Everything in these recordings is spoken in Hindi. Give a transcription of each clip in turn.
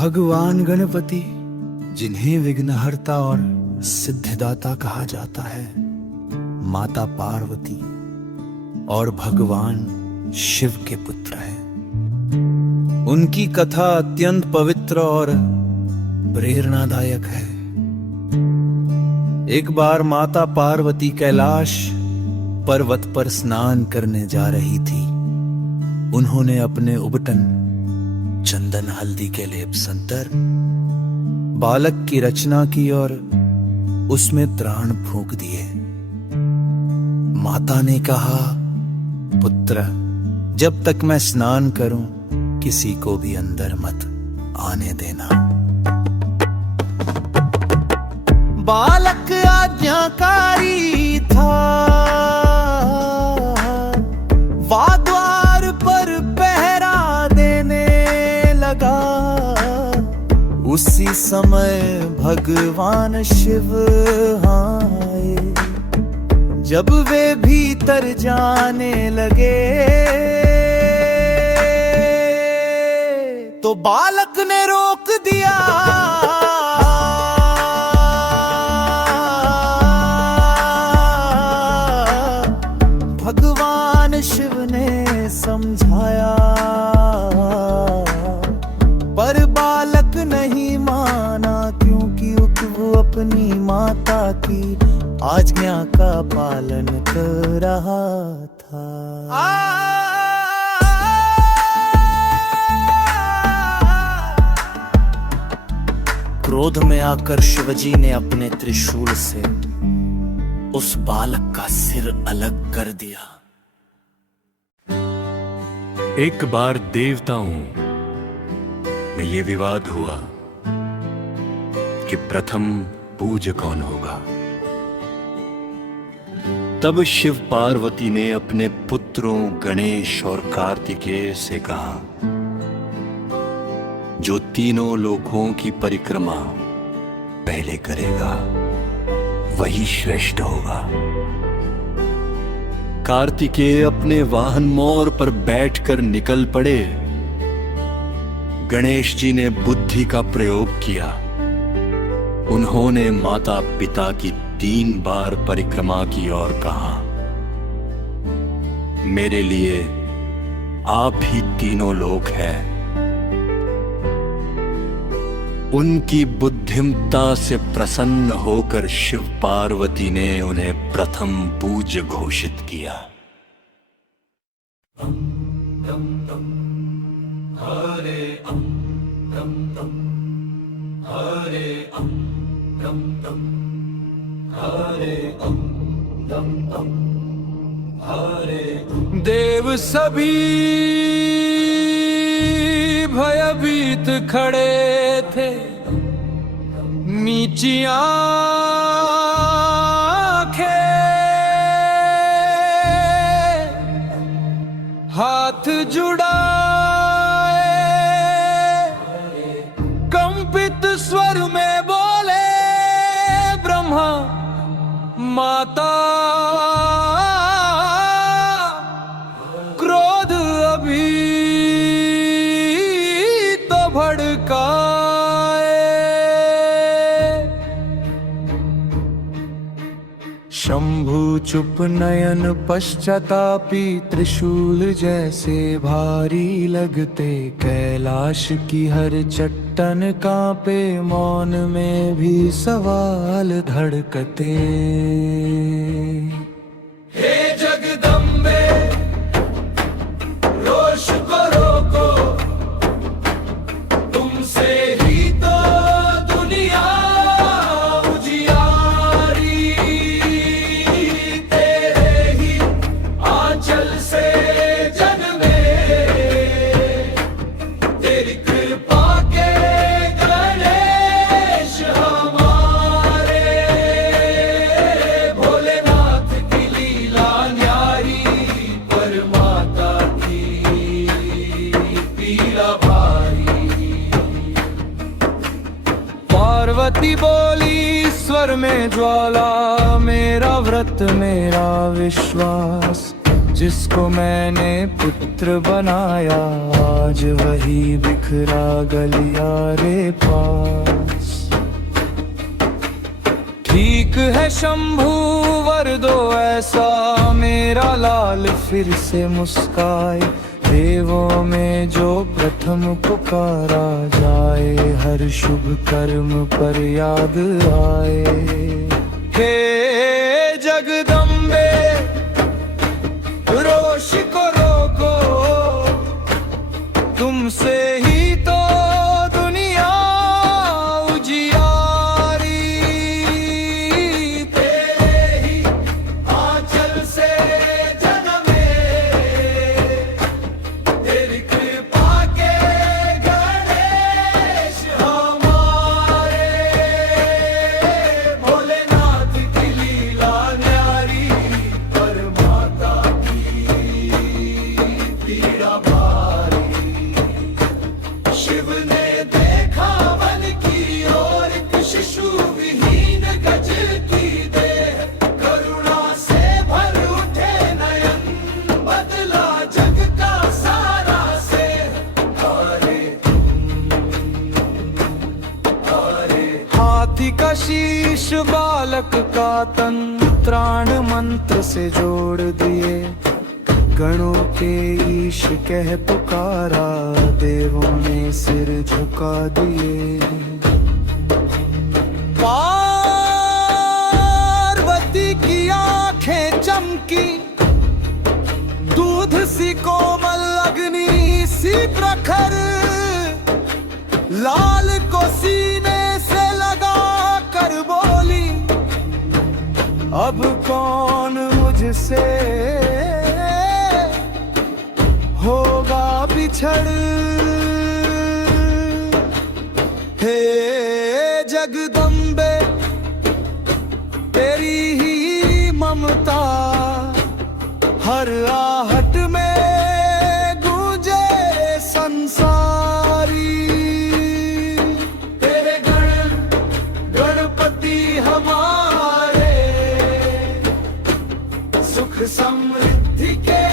भगवान गणपति, जिन्हें विघ्नहर्ता और सिद्धिदाता कहा जाता है, माता पार्वती और भगवान शिव के पुत्र हैं। उनकी कथा अत्यंत पवित्र और प्रेरणादायक है। एक बार माता पार्वती कैलाश पर्वत पर स्नान करने जा रही थी। उन्होंने अपने उबटन चंदन हल्दी के लेप संतर बालक की रचना की और उसमें त्राण फूंक दिए। माता ने कहा, पुत्र, जब तक मैं स्नान करूं किसी को भी अंदर मत आने देना। बालक आज्ञाकारी था, द्वार पर पहरा देने लगा। उसी समय भगवान शिव आए। जब वे भीतर जाने लगे तो बालक ने रोक दिया। भगवान शिव ने समझाया, पर बालक नहीं माना, क्योंकि वो अपनी माता की आज्ञा का पालन कर रहा था। क्रोध में आकर शिवजी ने अपने त्रिशूल से उस बालक का सिर अलग कर दिया। एक बार देवताओं में ये विवाद हुआ कि प्रथम पूज्य कौन होगा। तब शिव पार्वती ने अपने पुत्रों गणेश और कार्तिकेय से कहा, जो तीनों लोकों की परिक्रमा पहले करेगा वही श्रेष्ठ होगा। कार्तिकेय अपने वाहन मोर पर बैठकर निकल पड़े। गणेश जी ने बुद्धि का प्रयोग किया। उन्होंने माता पिता की 3 बार परिक्रमा की और कहा, मेरे लिए आप ही तीनों लोक हैं। उनकी बुद्धिमत्ता से प्रसन्न होकर शिव पार्वती ने उन्हें प्रथम पूज्य घोषित किया। हरे देव सभी भयभीत खड़े थे, नीची आंखें, हाथ जुड़ाए, कंपित स्वर में बोले, ब्रह्मा माता क्रोध अभी तो भड़काए। शंभु चुप नयन पश्चातापी, त्रिशूल जैसे भारी लगते। कैलाश की हर चट्टान कांपे, मौन में भी सवाल धड़कते। हे जगदम्बे, रोष को रोको, तुमसे ही तो दुनिया उजियारी। तेरे ही आंचल से जन्मे, तेरी कृपा के गणेश हमारे। भोलेनाथ की लीला न्यारी, पर माता की पीड़ा भारी। पार्वती बोली स्वर में ज्वाला, मेरा व्रत मेरा विश्वास, जिसको मैंने पुत्र बनाया, आज वही बिखरा गलियारे पास। ठीक है शंभू वर दो ऐसा, मेरा लाल फिर से मुस्काए। देवों में जो प्रथम पुकारा जाए, हर शुभ कर्म पर याद आए। हे जगदम्बे रोश को रोको, तुमसे ही तो दुनिया उजियारी। तेरे ही आंचल से जन्मे, तेरी कृपा के गणेश हमारे। भोलेनाथ की लीला न्यारी, पर माता पीड़ा भारी। शिव ने देखा वन की ओर, एक शिशु विहीन गज की देह। करुणा से भर उठे नयन, बदला जग का सारा से। हाथी का शीश बालक का तन, त्राण मंत्र से जोड़ दिए। गणों के ईश कह पुकारा, देवों ने सिर झुका दिए। पार्वती की आंखें चमकी, दूध सी कोमल अग्नि सी प्रखर। लाल को सीने से लगा कर बोली, अब कौन मुझसे होगा बिछड़। हे जगदम्बे तेरी ही ममता, हर आहट में गूंजे संसारी। तेरे गणपति हमारे, सुख समृद्धि के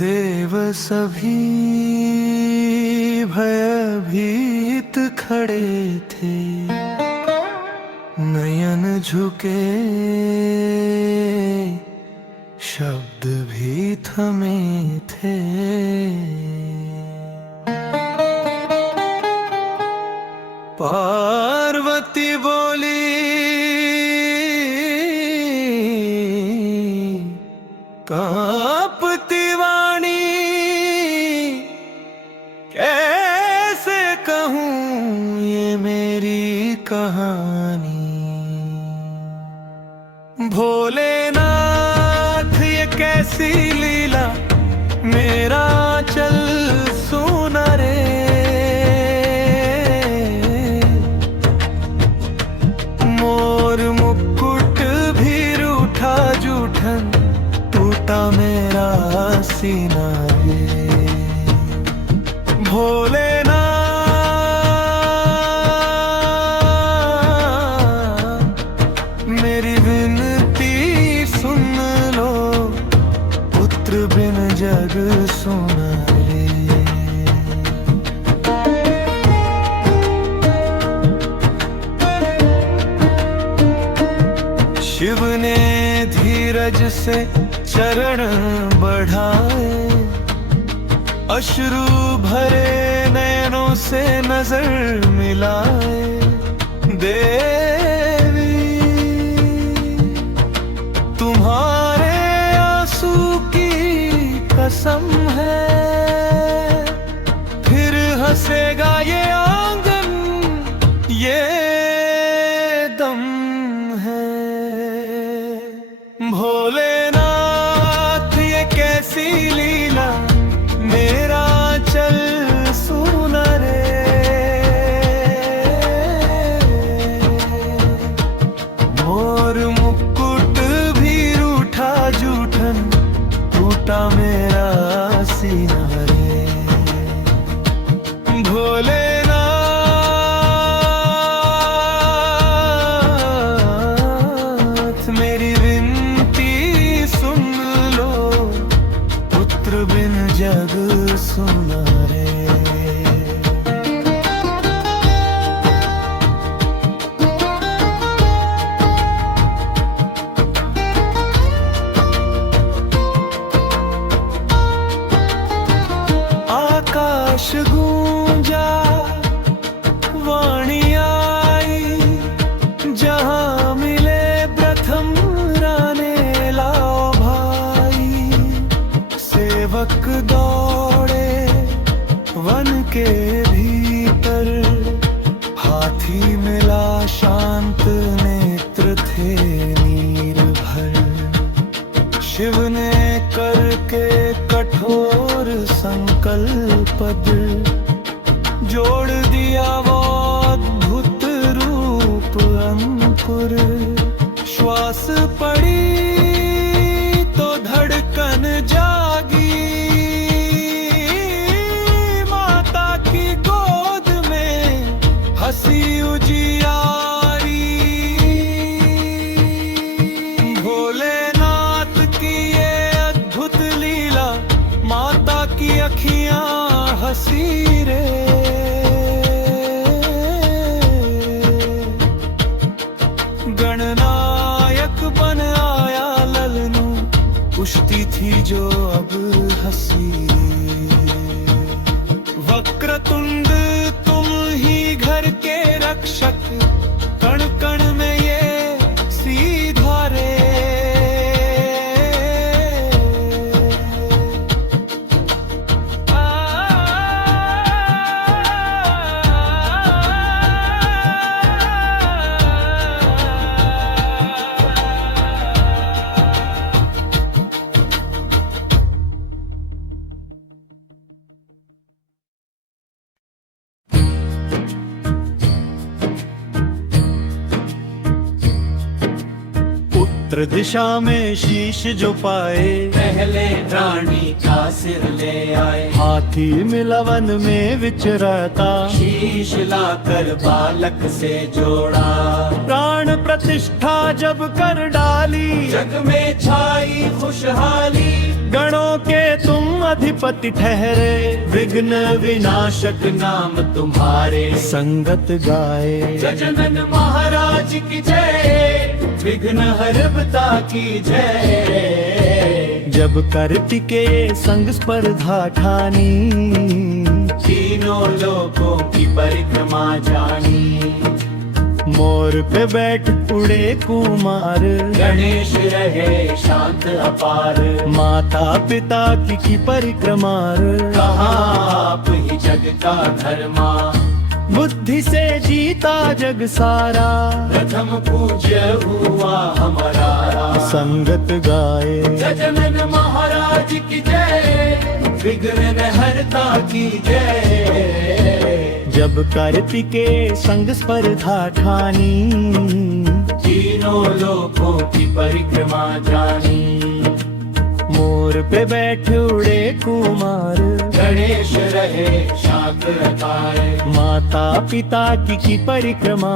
देव सभी भयभीत खड़े थे, नयन झुके शब्द भी थमे थे। पार्वती बोली, कांपती वाणी कैसे कहूँ ये मेरी कहानी। भोलेनाथ ये कैसी लीला, मेरा चल सुना रे। मोर मुकुट भी रूठा जूठन, टूटा मेरा सीना रे। भोलेनाथ मेरी विनती सुन लो, पुत्र बिन जग सुना रे। शिव ने धीरज से चरण बढ़ाए, अश्रु भरे नयनों से नजर मिलाए। देवी तुम्हारे आंसू की कसम है, फिर हंसेगा ये आंगन, ये दम है। भोलेनाथ ये कैसी लीला, मेरा चल सुन रे। मोर मुकुट भी रूठा जूठन, टूटा मेरा सीना रे। भोलेनाथ मेरी विनती सुन लो, पुत्र बिन जग सुना रे। आकाश गूंजा, वाणी आई, जहां मिले प्रथम राने लाओ भाई। सेवक दौड़े वन के भीतर, हाथी मिला शांत नेत्र थे निर्भर। शिव ने करके कठोर संकल्प जोड़ दिया वो अद्भुत रूप अंकुर। श्वास पड़ी तो धड़कन जागी, माता की गोद में हंसी उजियारी। भोलेनाथ की ये अद्भुत लीला, माता की अखियां हंसी रे। गणनायक बन आया ललनू, पुष्टि थी जो अब हंसी। वक्रतुंड तुम ही घर के रक्षक, कण कण में ये सीधा रे। उत्तर दिशा में शीश जो पाए, पहले रानी का सिर ले आए। हाथी मिला वन में विचरता, शीश लाकर बालक से जोड़ा। प्राण प्रतिष्ठा जब कर डाली, जग में छाई खुशहाली। गणों के तुम अधिपति ठहरे, विघ्न विनाशक नाम तुम्हारे। संगत गाए गजानन महाराज की जय, विघ्न हरता की जय। जब कार्तिके संग स्पर्धा ठानी, तीनों लोकों की परिक्रमा जानी। मोर पे बैठ उड़े कुमार, गणेश रहे शांत अपार। माता पिता की परिक्रमा, कहा आप ही जग का धर्मा। बुद्धि से जीता जग सारा, प्रथम पूज्य हुआ हमारा। संगत गाए गजानन महाराज की जय, विघ्न हरता की जय। जब कार्तिके संग स्पर्धा ठानी, तीनों लोकों की परिक्रमा जानी। मोर पे बैठ उड़े कुमार, गणेश रहे शांत रखाए। माता पिता की परिक्रमा,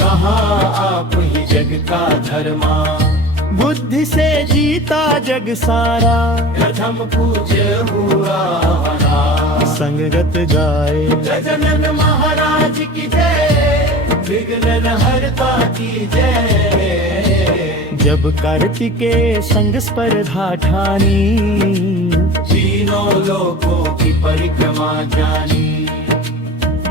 कहा आप ही जग का धर्मा। बुद्धि से जीता जग सारा, प्रथम पूज्य हुआ हमारा। संगत गाए गजानन महाराज की जय, विघ्न हरता की जय। जब कार्तिकेय संग स्पर्धा ठानी, तीनों लोकों की परिक्रमा जानी।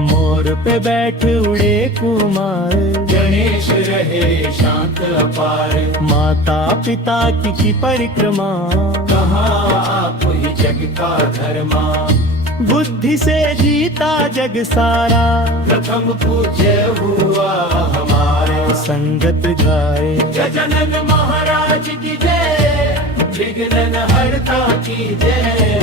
मोर पे बैठ उड़े कुमार, गणेश रहे शांत अपार। माता पिता की परिक्रमा, कहा आप ही जग का धर्मा। बुद्धि से जीता जग सारा, प्रथम पूज्य हुआ हमारे। संगत गाए गजानन महाराज की जय, विघ्न हरता की जय।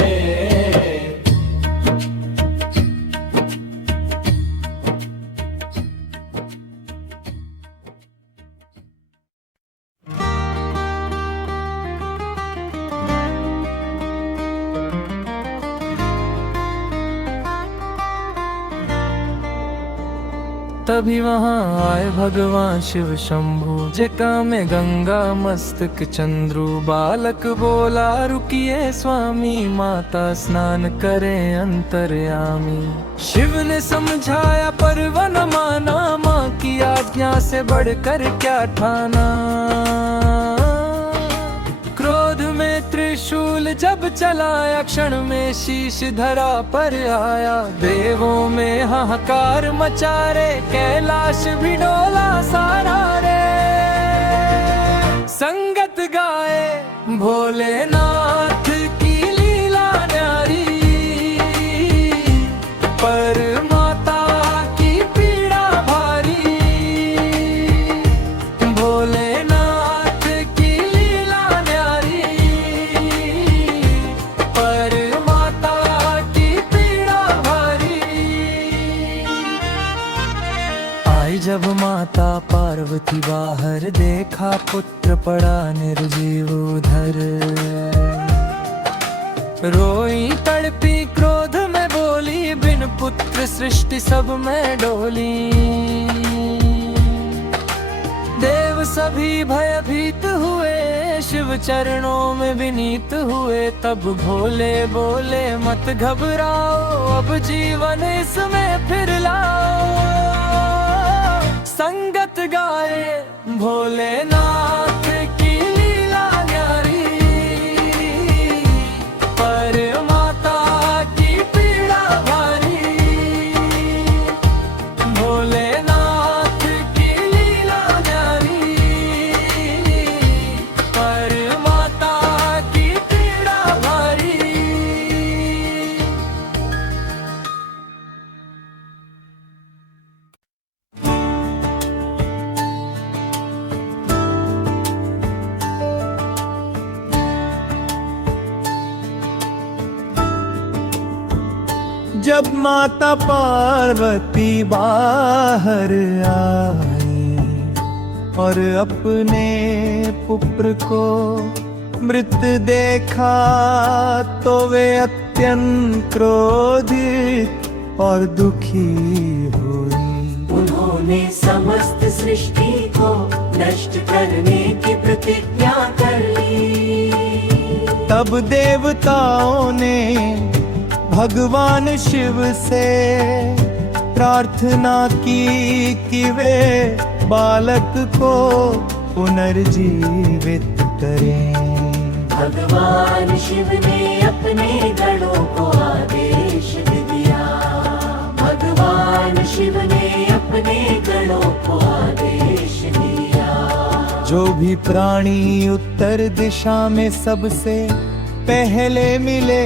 तभी वहाँ आए भगवान शिव शंभु, जका में गंगा मस्तक चंद्रू। बालक बोला रुकिए स्वामी, माता स्नान करें अंतर्यामी। शिव ने समझाया पर वन माना, माँ की आज्ञा से बढ़कर क्या ठाना। क्रोध में त्रिशूल जब चलाया, क्षण में शीश धरा पर आया। देवों में हाहाकार मचा रे, कैलाश भी डोला सारा रे। संगत गाए भोलेनाथ की लीला न्यारी, पर माता की पीड़ा भारी। भोलेनाथ की लीला न्यारी, पर माता की पीड़ा भारी। आई जब माता पार्वती बाहर, देखा पुत्र पड़ा निर्जीव उधर। रोई तड़पी क्रोध में बोली, बिन पुत्र सृष्टि सब में डोली। देव सभी भयभीत हुए, शिव चरणों में विनीत हुए। तब भोले बोले मत घबराओ, अब जीवन इसमें फिर लाओ। संगत गाए भोलेनाथ की लीला न्यारी, पर माता की पीड़ा भारी। भोलेनाथ की लीला न्यारी, पर माता की पीड़ा भारी। जब माता पार्वती बाहर आई, और अपने पुत्र को मृत देखा, तो वे अत्यंत क्रोधित और दुखी हुई। उन्होंने समस्त सृष्टि को नष्ट करने की प्रतिज्ञा कर ली। तब देवताओं ने भगवान शिव से प्रार्थना की कि वे बालक को पुनर्जीवित करें। भगवान शिव ने अपने गणों को आदेश दिया। भगवान शिव ने अपने गणों को आदेश दिया। जो भी प्राणी उत्तर दिशा में सबसे पहले मिले,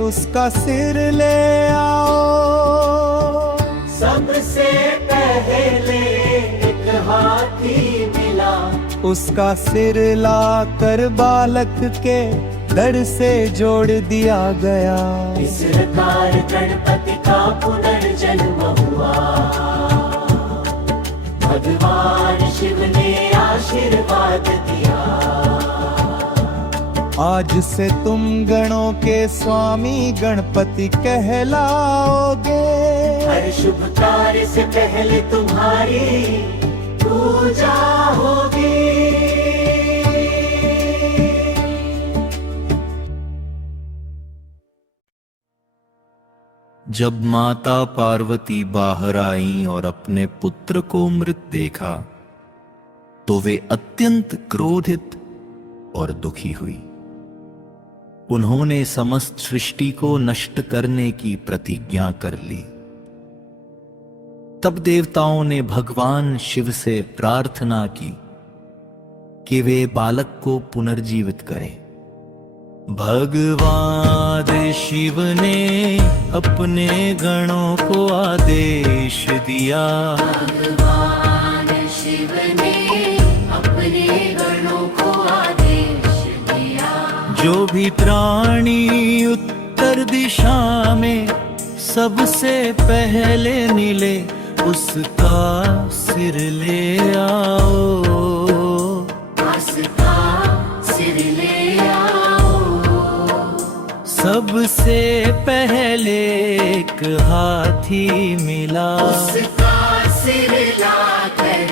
उसका सिर ले आओ। सबसे पहले एक हाथी मिला, उसका सिर लाकर बालक के दर से जोड़ दिया गया। इस प्रकार गणपति का पुनर्जन्म हुआ। भगवान शिव ने आशीर्वाद दिया। आज से तुम गणों के स्वामी गणपति कहलाओगे। हर शुभ कार्य से पहले तुम्हारी पूजा होगी। जब माता पार्वती बाहर आई और अपने पुत्र को मृत देखा, तो वे अत्यंत क्रोधित और दुखी हुई। उन्होंने समस्त सृष्टि को नष्ट करने की प्रतिज्ञा कर ली। तब देवताओं ने भगवान शिव से प्रार्थना की कि वे बालक को पुनर्जीवित करें। भगवान शिव ने अपने गणों को आदेश दिया। भगवान शिव ने अपने गणों को आदेश दिया। जो भी प्राणी उत्तर दिशा में सबसे पहले मिले उसका सिर ले आओ। उसका सिर ले आओ। सबसे पहले एक हाथी मिला। उसका सिर लाकर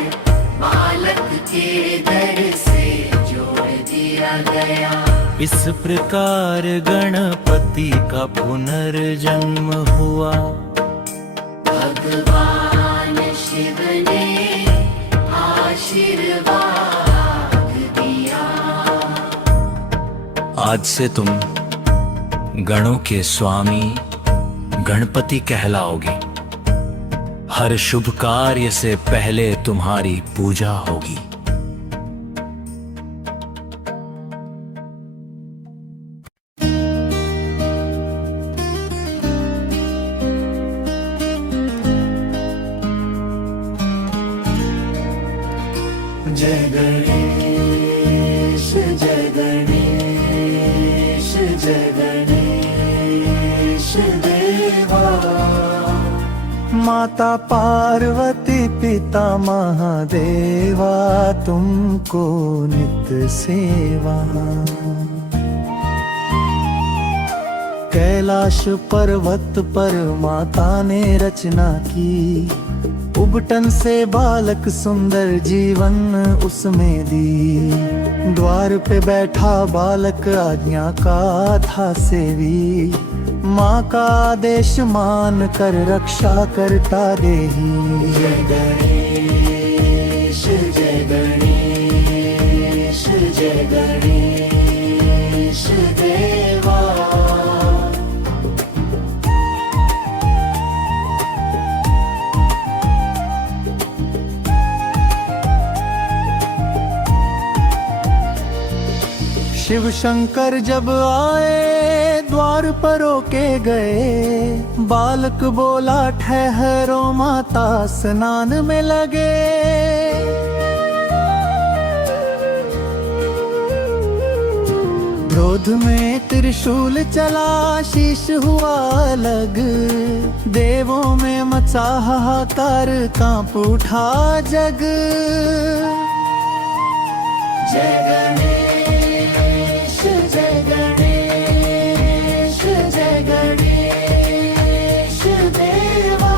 बालक के दर से जोड़ दिया गया। इस प्रकार गणपति का पुनर्जन्म हुआ। भगवान शिव ने आशीर्वाद दिया। आज से तुम गणों के स्वामी गणपति कहलाओगे। हर शुभ कार्य से पहले तुम्हारी पूजा होगी। जय गणेश जय गणेश जय गणेश देवा। माता पार्वती पिता महादेवा तुमको नित्य सेवा। कैलाश पर्वत पर माता ने रचना की। उबटन से बालक सुंदर जीवन उसमें दी। द्वार पे बैठा बालक आज्ञा का था सेवी। माँ का आदेश मान कर रक्षा करता देही। जय गणेश जय गणेश जय गणेश देवा। शिव शंकर जब आए द्वार पर रोके गए। बालक बोला ठहरो माता स्नान में लगे। क्रोध में त्रिशूल चला शीश हुआ अलग। देवों में मचा हाहाकार कांप उठा जग। जय गणेश जय गणेश जय गणेश देवा।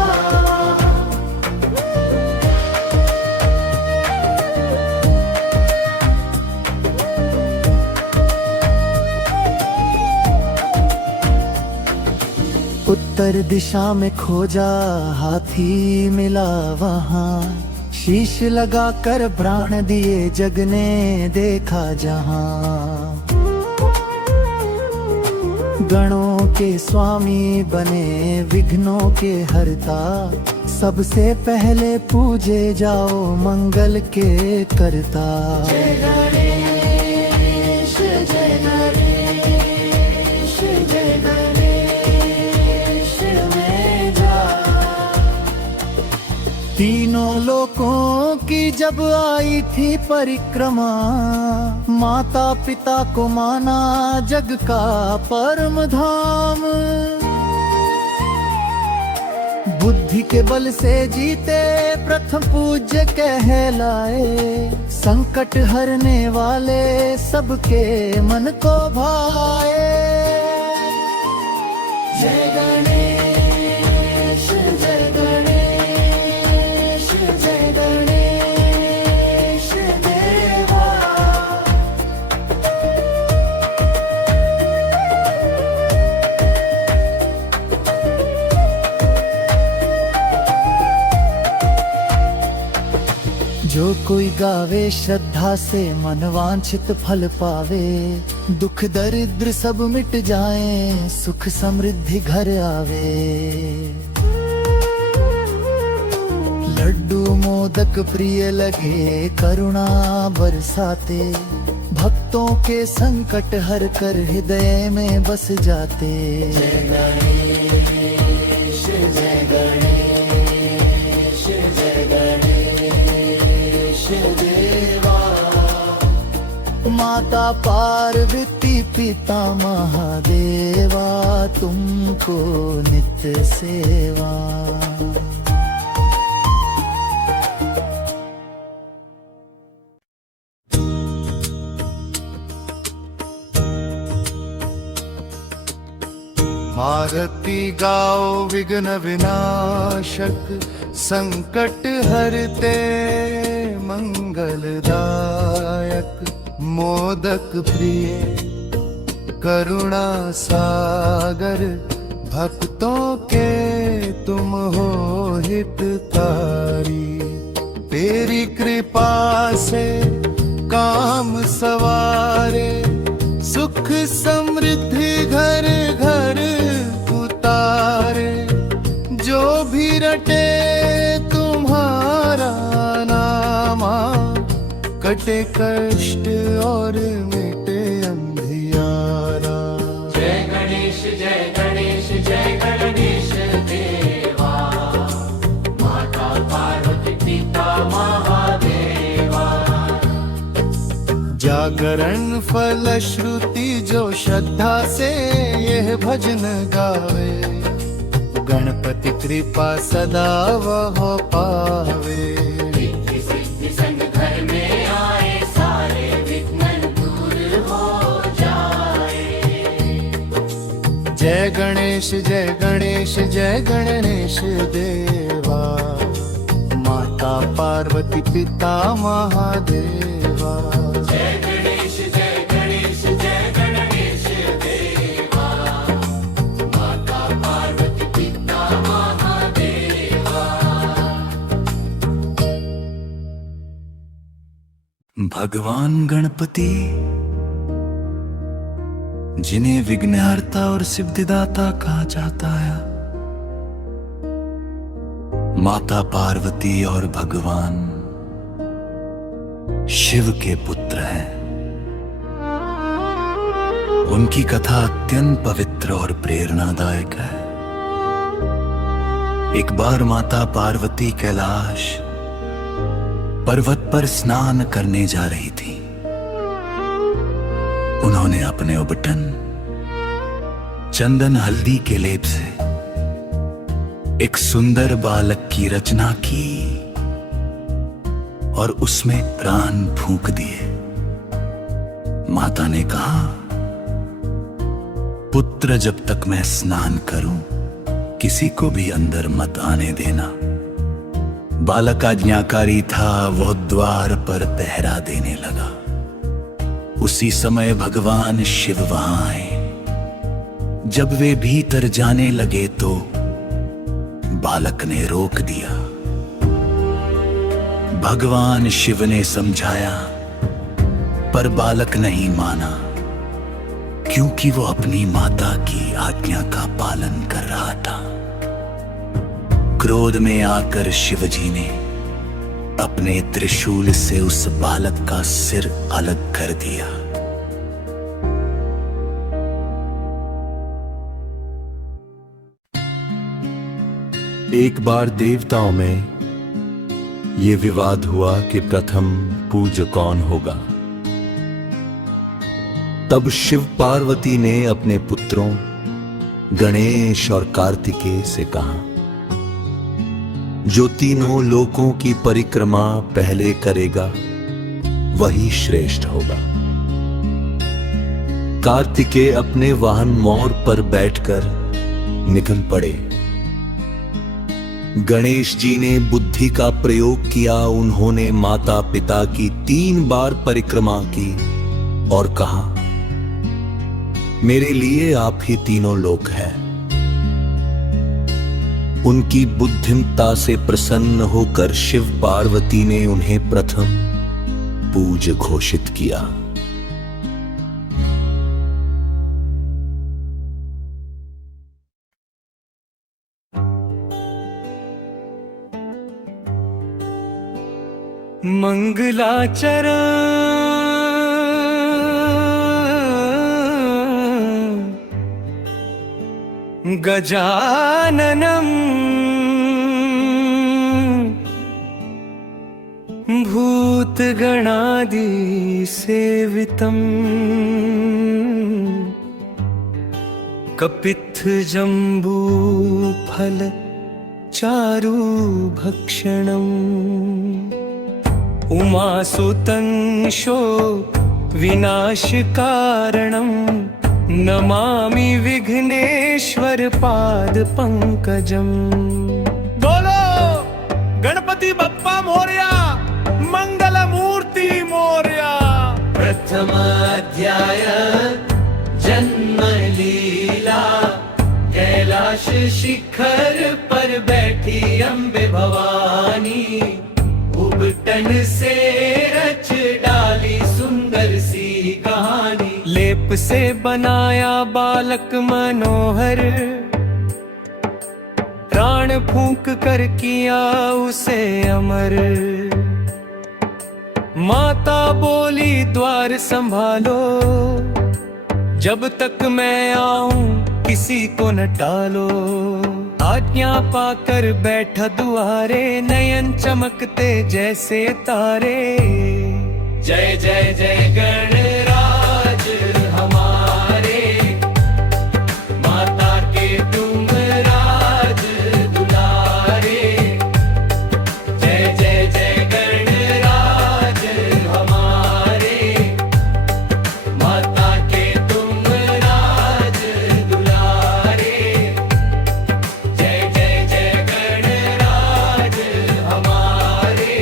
उत्तर दिशा में खोजा हाथी मिला वहाँ। शीश लगा कर प्राण दिए जग ने देखा जहाँ। गणों के स्वामी बने विघ्नों के हरता। सबसे पहले पूजे जाओ मंगल के करता। जय गणेश जय गणेश जय गणेश में जा। तीनों लोकों की जब आई थी परिक्रमा। माता पिता को माना जग का परम धाम। बुद्धि के बल से जीते प्रथम पूज्य कहलाए। संकट हरने वाले सबके मन को भाए। जय गणेश जय गणेश जय गणेश देवा। जो कोई गावे श्रद्धा से मन वांछित फल पावे। दुख दरिद्र सब मिट जाए, सुख समृद्धि घर आवे। लड्डू मोदक प्रिय लगे, करुणा बरसाते। भक्तों के संकट हर कर हृदय में बस जाते। जय गणेश जय गणेश जय गणेश देवा। माता पार्वती पिता महादेवा, तुमको नित्य सेवा। आरती गाओ विघ्न विनाशक, संकट हरते मंगलदायक। मोदक प्रिय करुणा सागर, भक्तों के तुम हो हितकारी। तेरी कृपा से काम सवारे, सुख समृद्धि घर घर उतारे। जो भी रटे तुम्हारा नामा, कटे कष्ट और मिटे अंधियारा। जय गणेश जय गणेश देवा। माता पार्वती पिता महादेवा। जागरण फल श्रुति जो श्रद्धा से यह भजन गावे। गणपति कृपा सदा वह पावे। रिद्धि सिद्धि संग घर में आए, सारे विघ्न दूर हो जाए। जय गणेश जय गणेश देवा। माता पार्वती पिता महादेवा। जय गणेश जय गणेश देवा। माता पार्वती पिता महादेवा। भगवान गणपति, जिन्हें विघ्नहर्ता और सिद्धिदाता कहा जाता है, माता पार्वती और भगवान शिव के पुत्र हैं। उनकी कथा अत्यंत पवित्र और प्रेरणादायक है। एक बार माता पार्वती कैलाश पर्वत पर स्नान करने जा रही थी। उन्होंने अपने उबटन चंदन हल्दी के लेप से एक सुंदर बालक की रचना की और उसमें प्राण फूंक दिए। माता ने कहा, पुत्र, जब तक मैं स्नान करूं, किसी को भी अंदर मत आने देना। बालक आज्ञाकारी था, वह द्वार पर पहरा देने लगा। उसी समय भगवान शिव वहां आए। जब वे भीतर जाने लगे तो बालक ने रोक दिया। भगवान शिव ने समझाया, पर बालक नहीं माना, क्योंकि वो अपनी माता की आज्ञा का पालन कर रहा था। क्रोध में आकर शिवजी ने अपने त्रिशूल से उस बालक का सिर अलग कर दिया। एक बार देवताओं में ये विवाद हुआ कि प्रथम पूज्य कौन होगा। तब शिव पार्वती ने अपने पुत्रों गणेश और कार्तिकेय से कहा, जो तीनों लोकों की परिक्रमा पहले करेगा वही श्रेष्ठ होगा। कार्तिकेय अपने वाहन मोर पर बैठकर निकल पड़े। गणेश जी ने बुद्धि का प्रयोग किया। उन्होंने माता पिता की 3 बार परिक्रमा की और कहा, मेरे लिए आप ही तीनों लोक हैं। उनकी बुद्धिमता से प्रसन्न होकर शिव पार्वती ने उन्हें प्रथम पूज्य घोषित किया। मंगलाचरण गजाननम भूतगणादि सेवितम कपित्थ जम्बू फल चारु भक्षणम् उमासुतं शो विनाशकारणं नमामि विघ्नेश्वर पाद पंकजम्। बोलो गणपति बप्पा मोरया, मंगल मूर्ति मोरया। प्रथम अध्याय जन्म लीला। कैलाश शिखर पर बैठी अम्बे भवानी, उबटन से रच डाली सुंदर सी कहानी। लेप से बनाया बालक मनोहर, प्राण फूंक कर किया उसे अमर। माता बोली द्वार संभालो, जब तक मैं आऊं किसी को न टालो। आज्ञा पाकर बैठा दुआरे, नयन चमकते जैसे तारे। जय जय जय गणराज हमारे, माता के तुम राज दुलारे। जय जय जय गणराज हमारे, माता के तुम राज दुलारे। जय जय जय गणराज हमारे,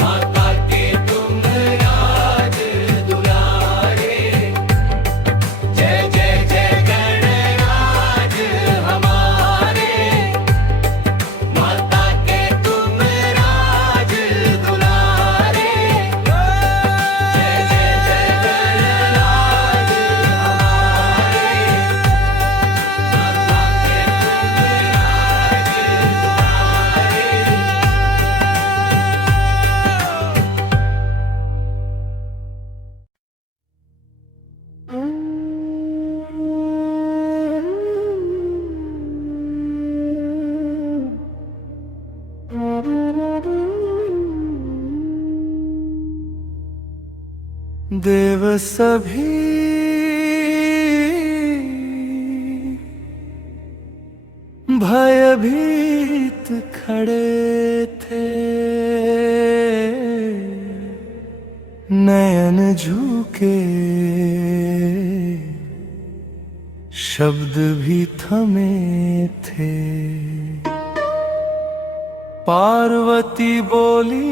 माता के तुम राज दुलारे। जय जय जय गणराज हमारे, माता के तुम राज दुलारे। जय जय जय गणराज देव सभी भयभीत खड़े थे, नयन झुके शब्द भी थमे थे। पार्वती बोली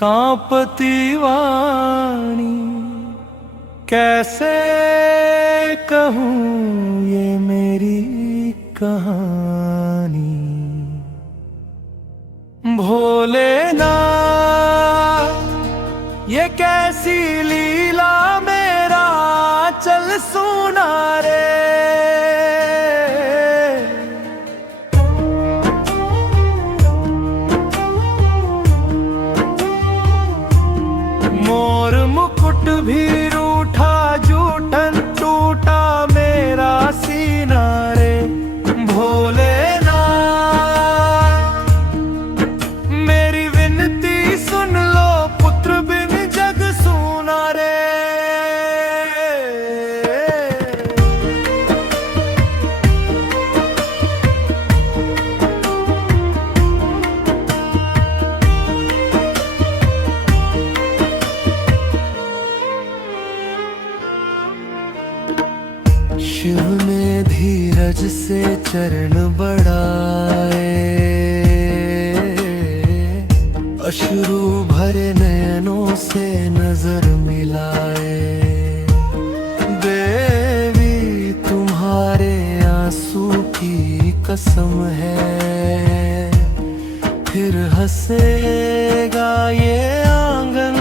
कांपती वाणी, कैसे कहूँ ये मेरी कहानी। भोलेनाथ ये कैसी लीला, मेरा चल सुना रे। मोर मुकुट भी रूठा, जूठन टूटा मेरा सीना रे। भोलेनाथ मेरी विनती सुन लो, पुत्र बिन जग सूना रे। शिव ने धीरज से चरण बढ़ाए, अश्रु भरे नयनों से नजर मिलाए। देवी तुम्हारे आंसू कसम है, फिर हंसेगा ये आंगन,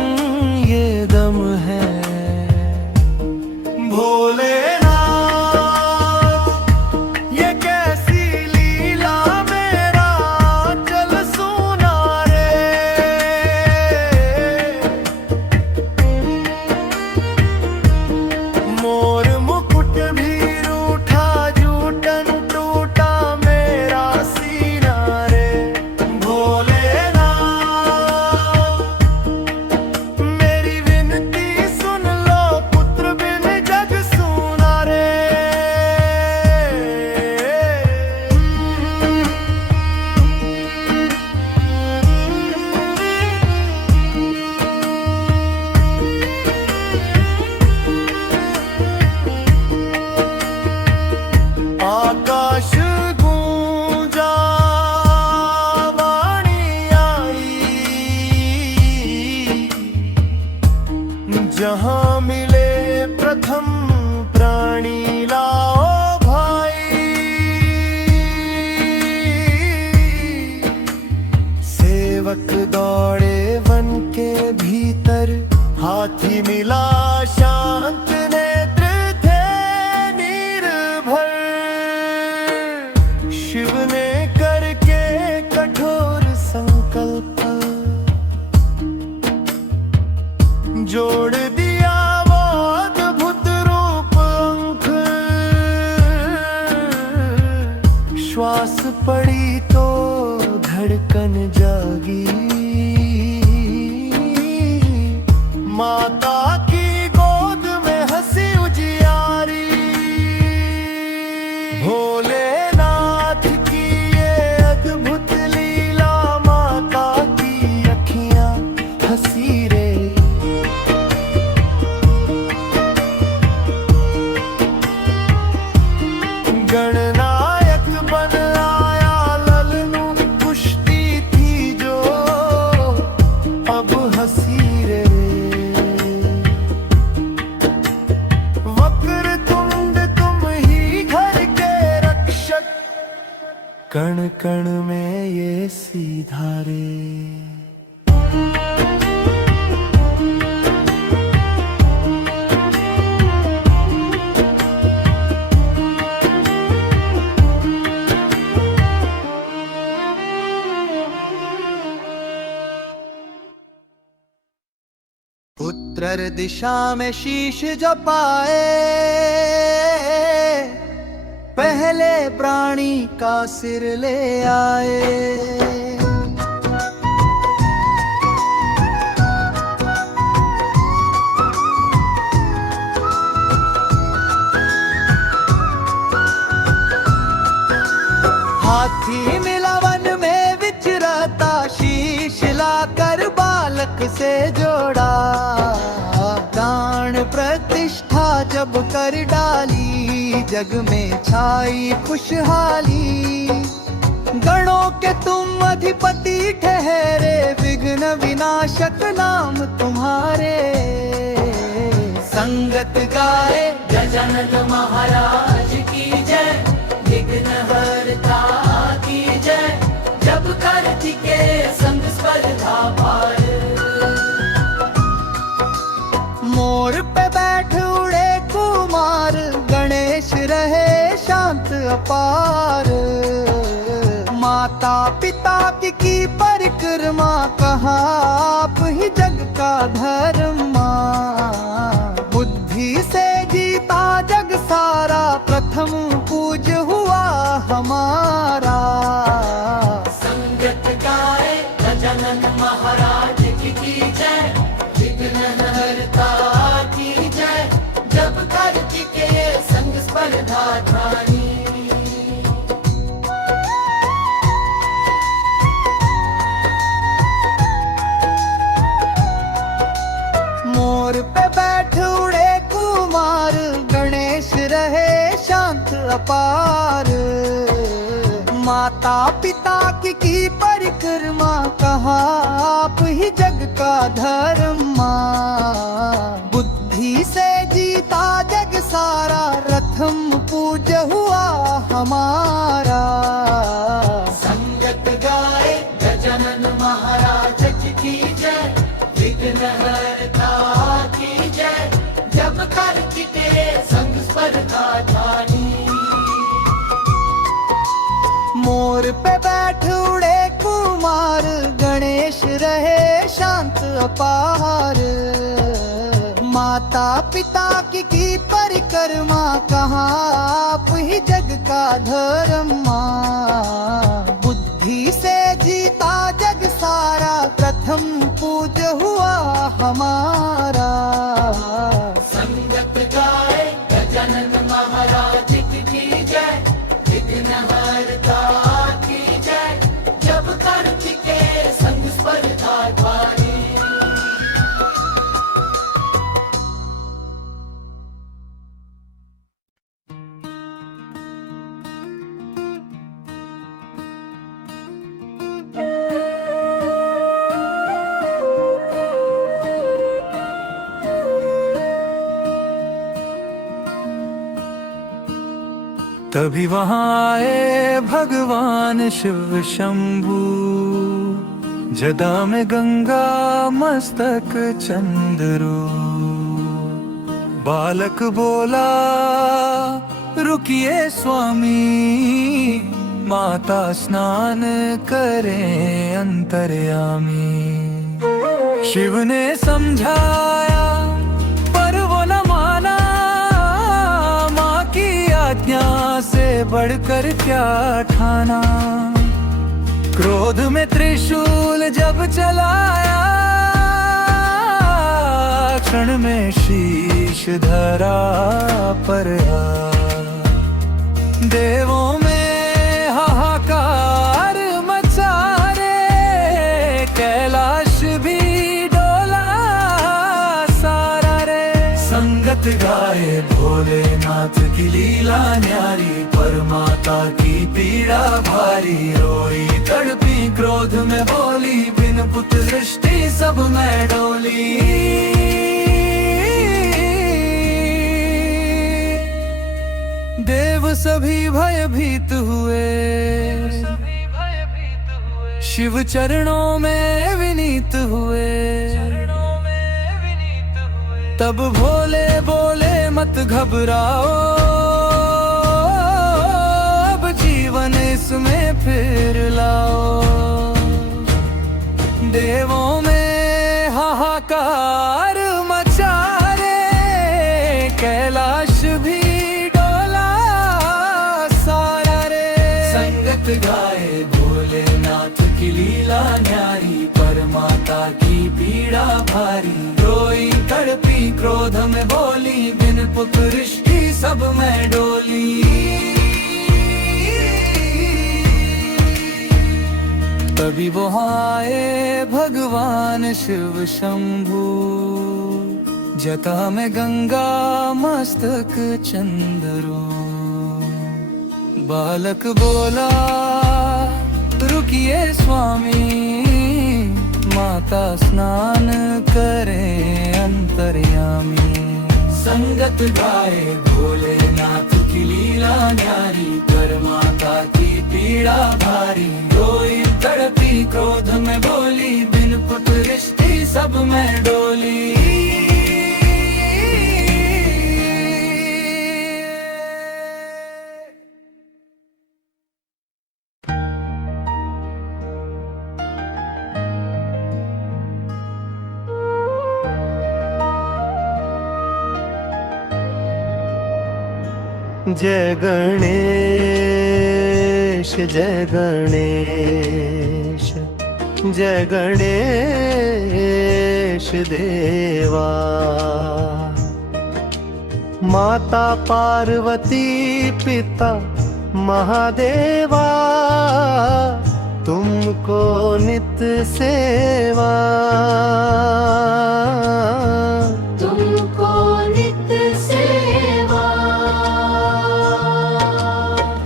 ये दम है। भोलेनाथ ये कैसी लीला, मेरा चल सुना रे। मोर मुकुट भी रूठा, जूटन टूटा मेरा सीना रे। भोलेनाथ मेरी विनती सुन लो, पुत्र बिन जग सूना रे। आकाश गूंजा, वाणी आई, जहां मिले प्रथम प्राणी लाओ भाई। सेवक दौड़े वन के भीतर, हाथी मिला शांत नेत्र थे निर्भर। शिव ने करके कठोर संकल्प, जोड़ दिया वो अद्भुत रूप अंक। श्वास पड़ी तो धड़कन जागी, माता की गोद में हंसी उजियारी। भोलेनाथ की ये अद्भुत लीला, माता की अखियां हंसी रे। गणनायक बन आया ललनू, कुश्ती थी जो अब हंसी रे। वक्रतुंड तुम ही घर के रक्षक, कण कण में ये सीधा रे। उत्तर दिशा में शीश जपाए, पहले प्राणी का सिर ले आए। हाथी मिला वन में विचरता, शीश लाकर बालक से जोड़ा। दान प्रतिष्ठा जब कर डाली, जग में छाई खुशहाली। गणों के तुम अधिपति ठहरे, विघ्न विनाशक नाम तुम्हारे। संगत गाए गजानन महाराज की जय, विघ्नहर्ता की जय। जब कार्तिके संग स्पर्धा पार, मोर पे बैठ उड़े कुमार, गणेश रहे शांत अपार। माता पिता की परिक्रमा, कहा आप ही जग का धर्मा। बुद्धि से जीता जग सारा, प्रथम पूज हुआ हमारा। संगत गाए गजानन महाराज की जय, विघ्नहर्ता की जय। जब कार्तिके संग स्पर्धा ठानी, मोर पे बैठ उड़े कुमार, गणेश रहे शांत अपार। माता पिता की परिक्रमा, कहा आप ही जग का धर्मा। बुद्धि से जीता जग सारा, रथम पूज हुआ हमारा। टिके संग स्पर्धा ठानी। मोर पे बैठ उड़े कुमार, गणेश रहे शांत अपार। माता पिता की परिक्रमा, कहाँ आप ही जग का धर्म। बुद्धि से जीता जग सारा, प्रथम पूज हुआ हमारा। संगत गाए गजानन महाराज की जय, विघ्नहर्ता की जय। जब कर टिके संग स्पर्धा ठानी। तभी वहाँ आए भगवान शिव शंभू, जदा में गंगा मस्तक चंद्रू। बालक बोला रुकिए स्वामी, माता स्नान करें अंतर्यामी। शिव ने समझाया पर वो न माना, माँ की आज्ञा से बढ़कर क्या ठाना। क्रोध में त्रिशूल जब चलाया, क्षण में शीश धरा पर देवों में हाहाकार मचा रे। कैलाश भी डोला सारा रे। संगत गाए भोलेनाथ की लीला न्यारी, पर माता की पीड़ा भारी। रोई तड़पी क्रोध में बोली, बिन पुत्र सृष्टि सब में डोली। देव सभी भयभीत हुए, शिव चरणों में विनीत हुए। तब भोले बोले मत घबराओ, अब जीवन इसमें फिर लाओ। देवों में हाहाकार मचा रे, कैलाश भी गाए भोलेनाथ की लीला न्यारी, पर माता की पीड़ा भारी। रोई तड़पी क्रोध में बोली, बिन पुत्र सृष्टि सब में डोली। तभी वहाँ आए भगवान शिव शंभू, जटा में गंगा मस्तक चंद्रू। बालक बोला रुकिए स्वामी, माता स्नान करें अंतर्यामी। संगत गाए भोलेनाथ की लीला न्यारी, पर माता की पीड़ा भारी। रोई तड़पी क्रोध में बोली, बिन पुत्र सृष्टि सब में डोली। जय गणेश जय गणेश, जय गणेश देवा। माता पार्वती पिता महादेवा, तुमको नित सेवा।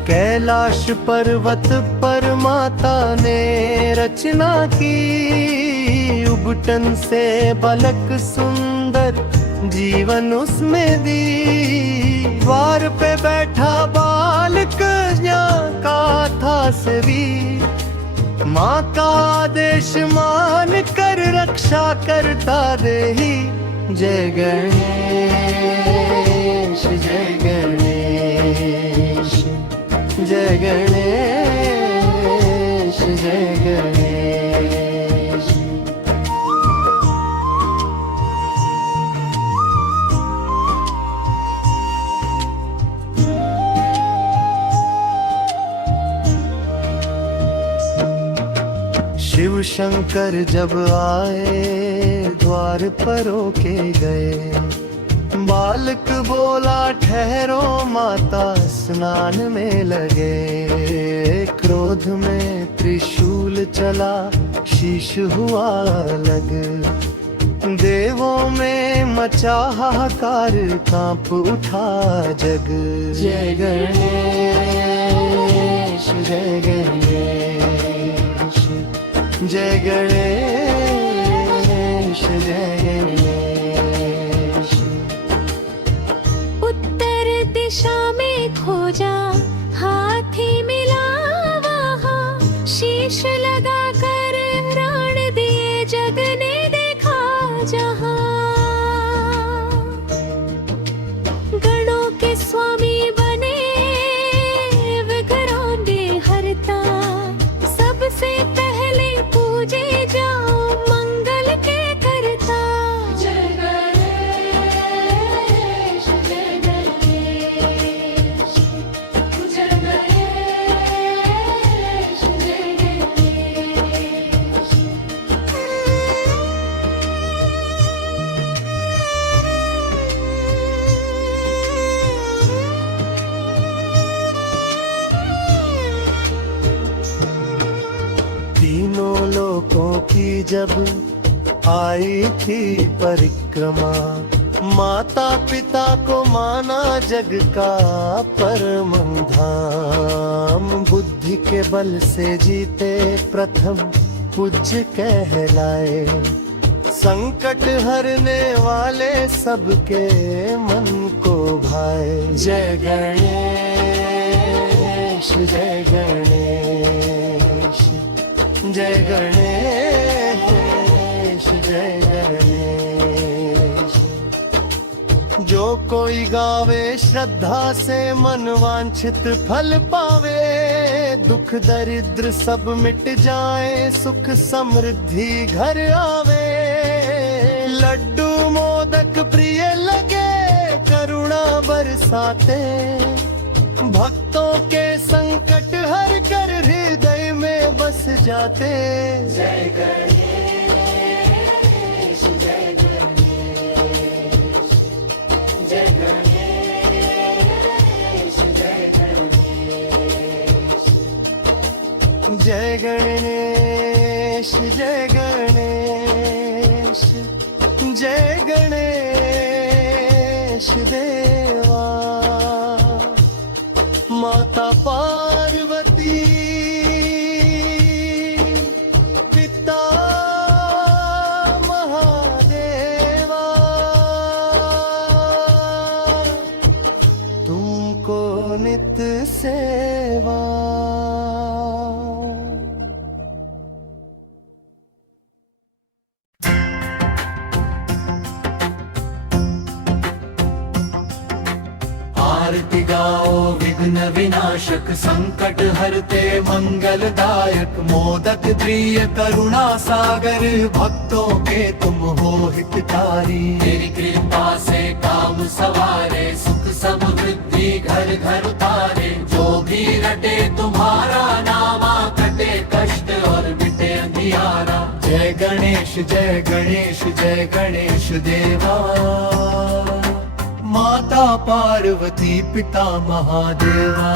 कैलाश पर्वत पर माता ने रचना की, उबटन से बालक सुंदर जीवन उसमें दी। द्वार पे बैठा बालक का था सभी, माँ का आदेश मान कर रक्षा करता रही। जय गणेश शंकर जब आए द्वार पर रोके गए। बालक बोला ठहरो माता स्नान में लगे। क्रोध में त्रिशूल चला शीश हुआ अलग। देवों में मचा हाहाकार कांप उठा जग। जय गणेश जय गणेश जय गणेश जय गणेश। उत्तर दिशा में खोजा हाथी मिला वहाँ। शीश लगा कर प्राण दिए जग ने देखा जहाँ। गणों के स्वामी बने विघ्नों हरता। सबसे पहले पूजे जाओ मंगल के करता। जय गणेश जय गणेश जय गणेश जय गणेश। तीनों लोकों की जब आई थी परिक्रमा। माता पिता को माना जग का परम धाम। बुद्धि के बल से जीते प्रथम पूज्य कहलाए। संकट हरने वाले सबके मन को भाए। जय गणेश जय गणेश जय गणेश जय गणेश। जो कोई गावे श्रद्धा से मन वांछित फल पावे। दुख दरिद्र सब मिट जाए सुख समृद्धि घर आवे। लड्डू मोदक प्रिय लगे करुणा बरसाते। भक्तों के संकट हर कर हृदय में बस जाते। जय गणेश जय गणेश जय गणेश जय गणेश। जय गणेश जय गणेश जय गणेश देवा। माता पार्वती पिता महादेवा। तुमको नित सेवा। आरती गाओ विघ्न विनाशक संकट हरते मंगलदायक। मोदक प्रिय करुणा सागर भक्तों के तुम हो हितकारी। तेरी कृपा से काम सवारे सुख समृद्धि घर घर उतारे। जो भी रटे तुम्हारा नामा कटे कष्ट और मिटे अंधियारा। जय गणेश जय गणेश जय गणेश देवा। माता पार्वती पिता महादेवा।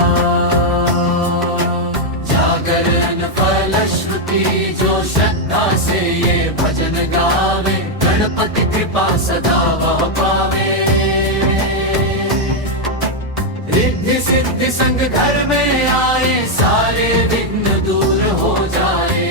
जागरण फलश्रुति जो श्रद्धा से ये भजन गावे। गणपति कृपा सदा वह पावे। रिद्धि सिद्धि संग घर में आए सारे विघ्न दूर हो जाए।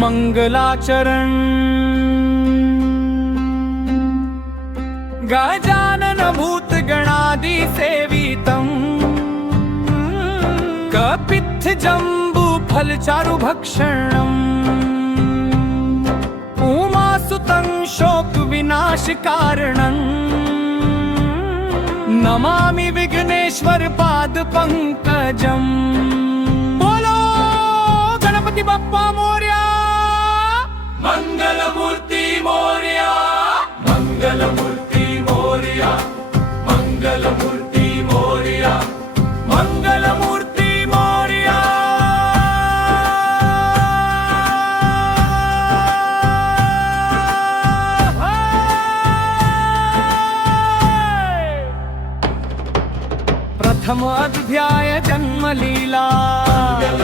मंगलाचरण गजानन भूत गणादि सेवितम्। कपित्थ जम्बू फल चारु भक्षणम्। उमासुतं शोक विनाश कारणम्। नमामि विघ्नेश्वर पाद पंकजम्। बोलो गणपति गणपती बाप्पा मोरया, मंगल मूर्ती मोरया, मंगल मूर्ती मोरया, मंगल मूर्ती मोरया, मंगल मूर्ती मोरया। प्रथम अध्याय जन्म लीला,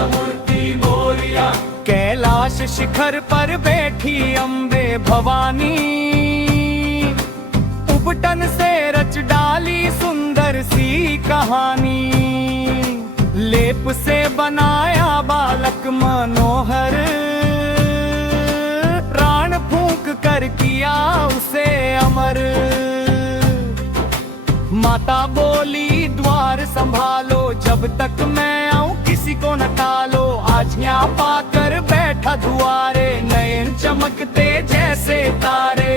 मूर्ति मोरिया। कैलाश शिखर पर बैठी अम्बे भवानी, उबटन से रच डाली सुंदर सी कहानी। लेप से बनाया बालक मनोहर, प्राण फूंक कर किया उसे अमर। माता बोली द्वार संभालो, जब तक मैं आऊं किसी को न टालो। आज्ञा पाकर बैठा दुआरे, नयन चमकते जैसे तारे।